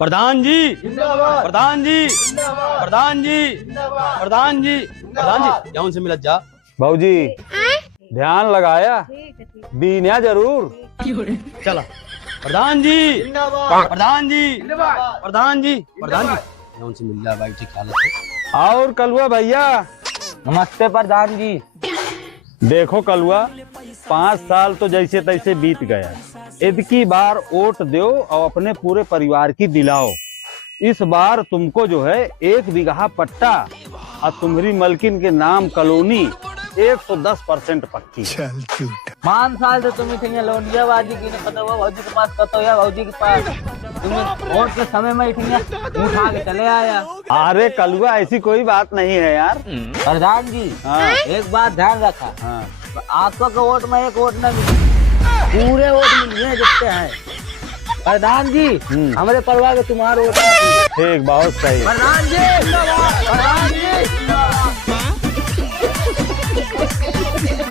प्रधान जी, प्रधान जी, प्रधान जी, प्रधान जी, प्रधान जी, क्या उनसे मिलत जा। भाऊजी ध्यान लगाया बीनिया जरूर। चला प्रधान जी, प्रधान जी, प्रधान जी, प्रधान जी, क्या उनसे मिल जा भाई, ठीक हालत है। और कलुआ भैया नमस्ते प्रधान जी। देखो कलुआ, 5 साल तो जैसे तैसे बीत गया। इतकी बार वोट दो और अपने पूरे परिवार की दिलाओ। इस बार तुमको जो है 1 बीघा पट्टा और तुम्हारी मलकिन के नाम कॉलोनी 110% पक्की। 5 साल से तुम इतनी लोनिया बाजी की ने पता हुआ भौजी के पास कतो या भौजी के पास तुम्हें वोट के समय में इतनी उठा के चले आया। अरे कलुआ ऐसी कोई बात नहीं है यार। प्रधान जी हाँ। एक बात ध्यान रखा, हाँ। आपका का वोट में 1 वोट न मिली, पूरे वोट मिले जितने हैं। प्रधान जी हमारे परिवार के तुम्हारे वोट ठीक, बहुत सही। प्रधान जी